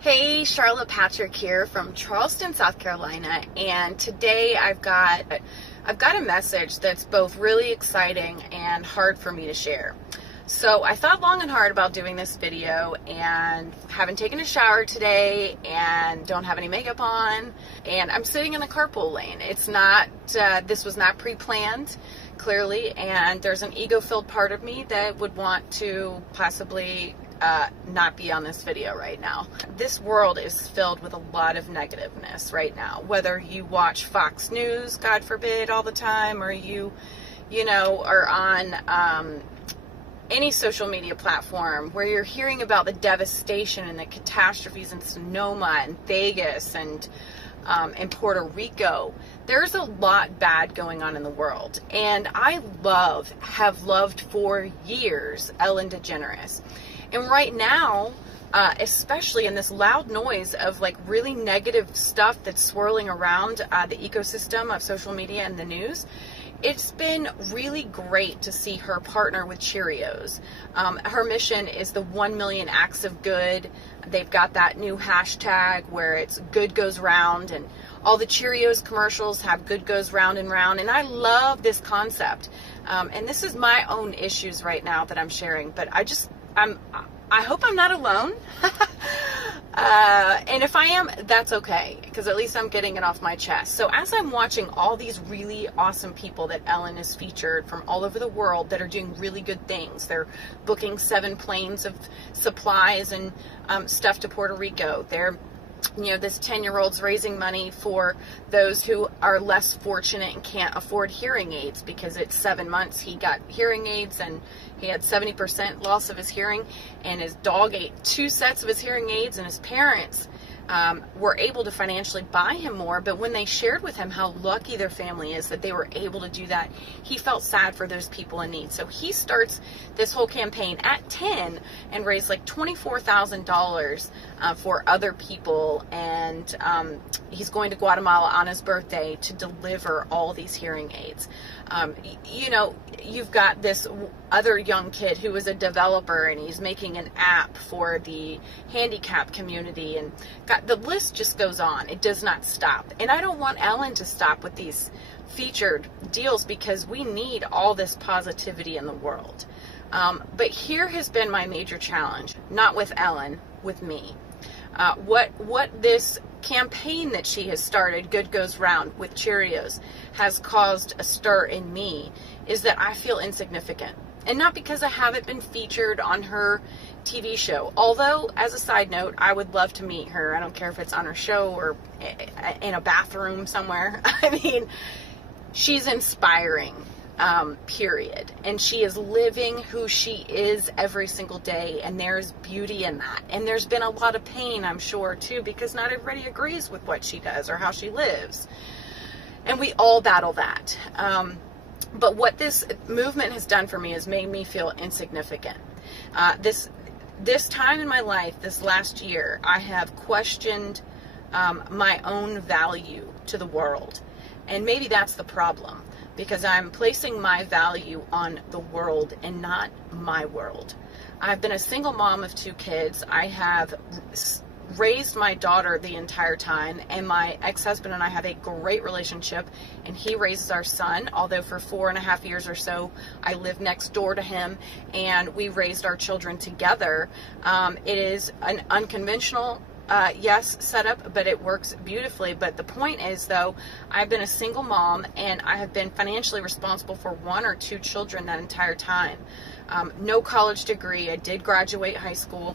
Hey, Charlotte Patrick here from Charleston, South Carolina, and today I've got a message that's both really exciting and hard for me to share. So I thought long and hard about doing this video, and haven't taken a shower today and don't have any makeup on, and I'm sitting in the carpool lane. It's not this was not pre-planned, clearly, and there's an ego-filled part of me that would want to possibly not be on this video right now. This world is filled with a lot of negativeness right now. Whether you watch Fox News, God forbid, all the time, or you are on any social media platform where you're hearing about the devastation and the catastrophes in Sonoma and Vegas and in Puerto Rico. There's a lot bad going on in the world, and I have loved for years Ellen DeGeneres. And right now, especially in this loud noise of like really negative stuff that's swirling around the ecosystem of social media and the news, it's been really great to see her partner with Cheerios. Her mission is the 1 million acts of good. They've got that new hashtag where it's good goes round, and all the Cheerios commercials have good goes round and round. And I love this concept. And this is my own issues right now that I'm sharing, but I hope I'm not alone. And if I am, that's okay, because at least I'm getting it off my chest. So as I'm watching all these really awesome people that Ellen has featured from all over the world that are doing really good things, they're booking 7 planes of supplies and stuff to Puerto Rico. They're this 10-year-old's raising money for those who are less fortunate and can't afford hearing aids, because it's 7 months he got hearing aids and he had 70% loss of his hearing, and his dog ate 2 sets of his hearing aids, and his parents were able to financially buy him more. But when they shared with him how lucky their family is that they were able to do that, he felt sad for those people in need. So he starts this whole campaign at 10 and raised like $24,000 for other people. And he's going to Guatemala on his birthday to deliver all these hearing aids. You've got this other young kid who is a developer, and he's making an app for the handicap community, and the list just goes on. It does not stop. And I don't want Ellen to stop with these featured deals, because we need all this positivity in the world. But here has been my major challenge, not with Ellen, with me. What this campaign that she has started, Good Goes Round with Cheerios, has caused a stir in me is that I feel insignificant. And not because I haven't been featured on her TV show. Although, as a side note, I would love to meet her. I don't care if it's on her show or in a bathroom somewhere. I mean, she's inspiring. Period. And she is living who she is every single day, and there's beauty in that. And there's been a lot of pain, I'm sure, too, because not everybody agrees with what she does or how she lives. And we all battle that. But what this movement has done for me is made me feel insignificant. This time in my life, this last year, I have questioned my own value to the world. And maybe that's the problem, because I'm placing my value on the world and not my world. I've been a single mom of 2 kids. I have raised my daughter the entire time, and my ex-husband and I have a great relationship, and he raises our son, although for 4.5 years or so I lived next door to him, and we raised our children together. It is an unconventional setup, but it works beautifully. But the point is, though, I've been a single mom, and I have been financially responsible for 1 or 2 children that entire time. No college degree. I did graduate high school,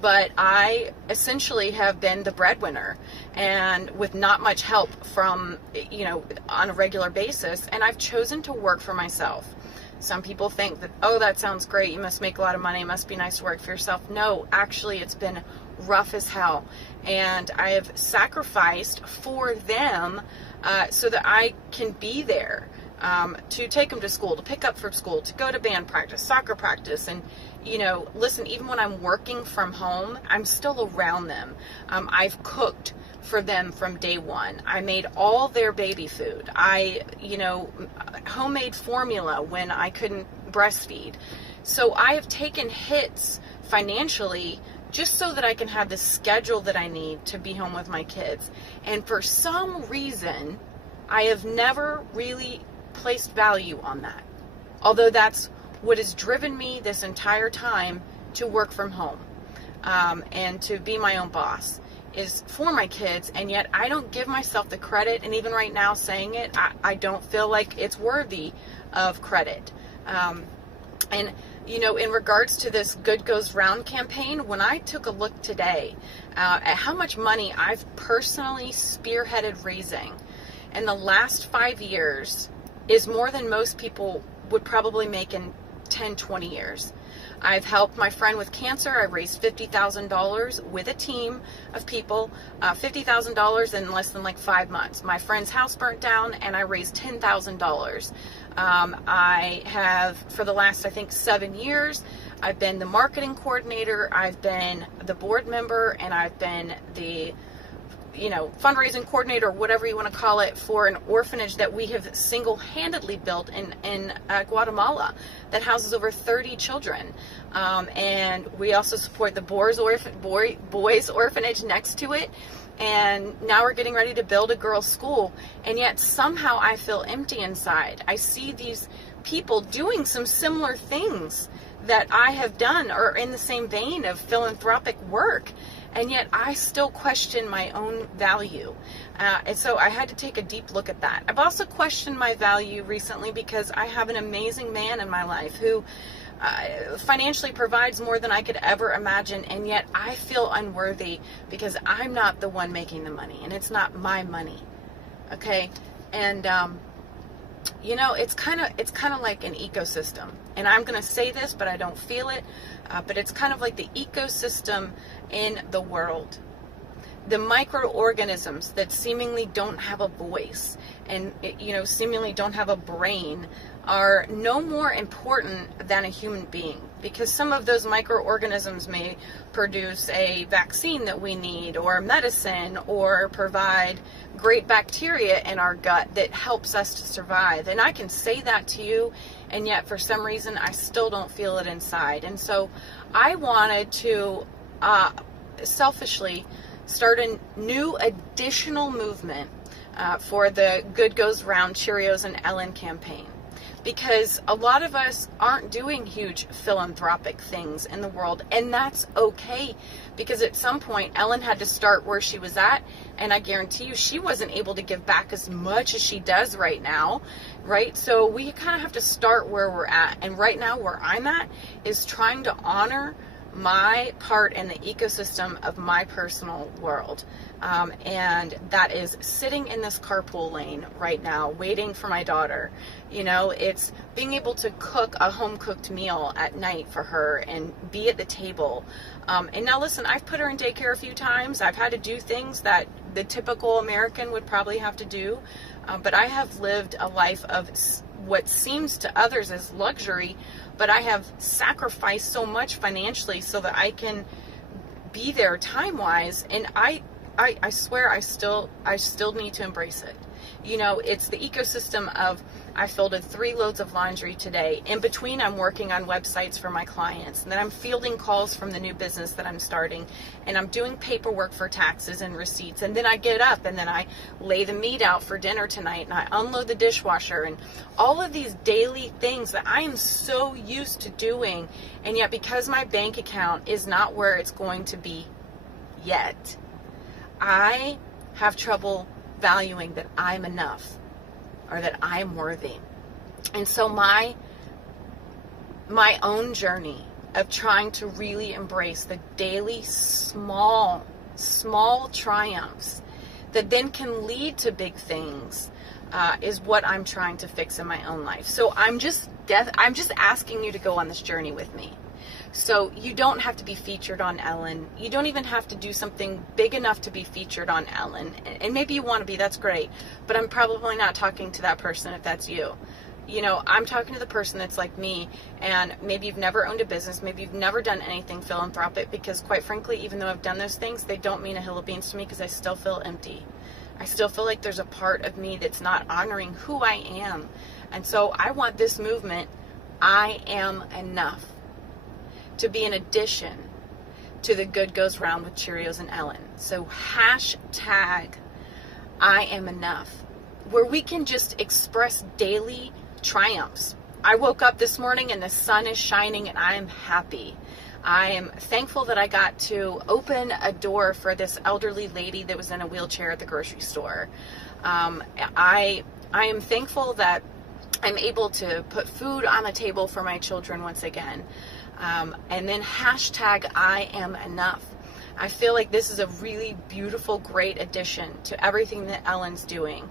but I essentially have been the breadwinner, and with not much help from, on a regular basis, and I've chosen to work for myself. Some people think that, oh, that sounds great, you must make a lot of money, it must be nice to work for yourself. No, actually, it's been rough as hell, and I have sacrificed for them so that I can be there, to take them to school, to pick up from school, to go to band practice, soccer practice, and listen, even when I'm working from home, I'm still around them. I've cooked for them from day one. I made all their baby food. Homemade formula when I couldn't breastfeed. So I have taken hits financially just so that I can have the schedule that I need to be home with my kids. And for some reason, I have never really placed value on that. Although that's what has driven me this entire time to work from home, and to be my own boss, is for my kids. And yet I don't give myself the credit. And even right now saying it, I don't feel like it's worthy of credit. And you know, in regards to this Good Goes Round campaign, when I took a look today at how much money I've personally spearheaded raising in the last 5 years is more than most people would probably make in 10, 20 years. I've helped my friend with cancer. I raised $50,000 with a team of people, $50,000 in less than like 5 months. My friend's house burnt down and I raised $10,000. I have, for the last, I think, 7 years, I've been the marketing coordinator, I've been the board member, and I've been the, you know, fundraising coordinator, whatever you want to call it, for an orphanage that we have single-handedly built in Guatemala that houses over 30 children. And we also support the boys orphanage next to it. And now we're getting ready to build a girls' school. And yet somehow I feel empty inside. I see these people doing some similar things that I have done, or in the same vein of philanthropic work. And yet I still question my own value. And so I had to take a deep look at that. I've also questioned my value recently because I have an amazing man in my life who financially provides more than I could ever imagine. And yet I feel unworthy because I'm not the one making the money and it's not my money. Okay. And, you know, it's kind of like an ecosystem. And I'm going to say this, but I don't feel it. But it's kind of like the ecosystem in the world. The microorganisms that seemingly don't have a voice and, you know, seemingly don't have a brain are no more important than a human being, because some of those microorganisms may produce a vaccine that we need, or medicine, or provide great bacteria in our gut that helps us to survive. And I can say that to you, and yet for some reason I still don't feel it inside. And so I wanted to selfishly start a new additional movement for the Good Goes Round Cheerios and Ellen campaign. Because a lot of us aren't doing huge philanthropic things in the world, and that's okay, because at some point Ellen had to start where she was at, and I guarantee you she wasn't able to give back as much as she does right now, right? So we kind of have to start where we're at, and right now where I'm at is trying to honor my part in the ecosystem of my personal world. And that is sitting in this carpool lane right now, waiting for my daughter. You know, it's being able to cook a home-cooked meal at night for her and be at the table. And now listen, I've put her in daycare a few times. I've had to do things that the typical American would probably have to do. But I have lived a life of what seems to others as luxury, but I have sacrificed so much financially so that I can be there time-wise, and I swear I still need to embrace it. You know, it's the ecosystem of, I folded 3 loads of laundry today. In between, I'm working on websites for my clients, and then I'm fielding calls from the new business that I'm starting, and I'm doing paperwork for taxes and receipts, and then I get up and then I lay the meat out for dinner tonight, and I unload the dishwasher, and all of these daily things that I am so used to doing. And yet, because my bank account is not where it's going to be yet, I have trouble valuing that I'm enough or that I'm worthy. And so my own journey of trying to really embrace the daily small triumphs that then can lead to big things is what I'm trying to fix in my own life. So I'm just asking you to go on this journey with me. So you don't have to be featured on Ellen. You don't even have to do something big enough to be featured on Ellen. And maybe you want to be, that's great. But I'm probably not talking to that person if that's you. You know, I'm talking to the person that's like me, and maybe you've never owned a business, maybe you've never done anything philanthropic, because quite frankly, even though I've done those things, they don't mean a hill of beans to me, because I still feel empty. I still feel like there's a part of me that's not honoring who I am. And so I want this movement, I am enough, to be an addition to the good goes round with Cheerios and Ellen. So hashtag I am enough, where we can just express daily triumphs. I woke up this morning and the sun is shining and I am happy. I am thankful that I got to open a door for this elderly lady that was in a wheelchair at the grocery store. I am thankful that I'm able to put food on the table for my children once again. And then hashtag I am enough. I feel like this is a really beautiful, great addition to everything that Ellen's doing,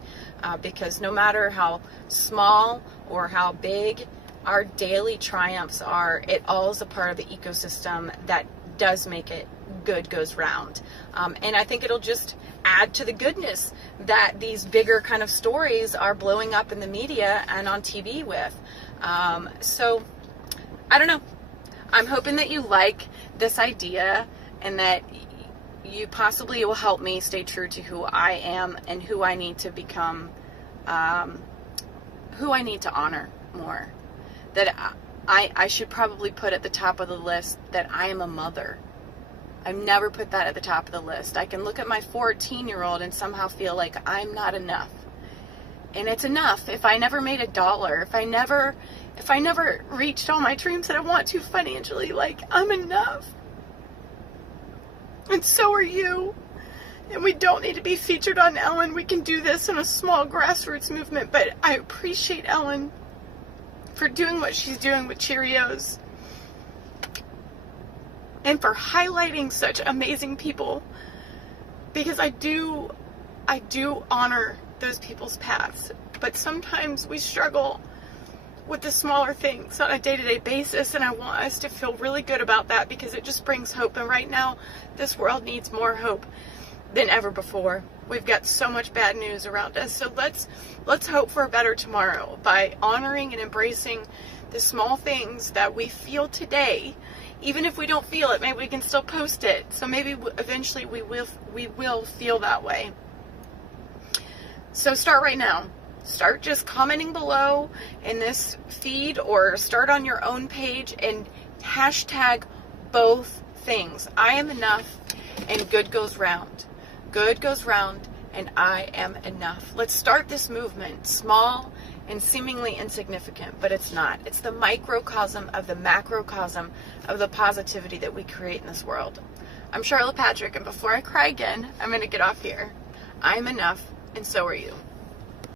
because no matter how small or how big our daily triumphs are, it all is a part of the ecosystem that does make it good goes round. And I think it'll just add to the goodness that these bigger kind of stories are blowing up in the media and on TV with. So I don't know. I'm hoping that you like this idea and that you possibly will help me stay true to who I am and who I need to become, who I need to honor more. That I should probably put at the top of the list that I am a mother. I've never put that at the top of the list. I can look at my 14-year-old and somehow feel like I'm not enough. And it's enough if I never made $1, if I never reached all my dreams that I want to financially, like, I'm enough. And so are you. And we don't need to be featured on Ellen. We can do this in a small grassroots movement. But I appreciate Ellen for doing what she's doing with Cheerios. And for highlighting such amazing people. Because I do honor those people's paths. But sometimes we struggle with the smaller things on a day-to-day basis, and I want us to feel really good about that because it just brings hope. And right now, this world needs more hope than ever before. We've got so much bad news around us. So let's hope for a better tomorrow by honoring and embracing the small things that we feel today. Even if we don't feel it, maybe we can still post it. So maybe eventually we will feel that way. So start right now. Start just commenting below in this feed or start on your own page and hashtag both things. I am enough and good goes round. Good goes round and I am enough. Let's start this movement, small and seemingly insignificant, but it's not. It's the microcosm of the macrocosm of the positivity that we create in this world. I'm Charlotte Patrick, and before I cry again, I'm going to get off here. I'm enough, and so are you.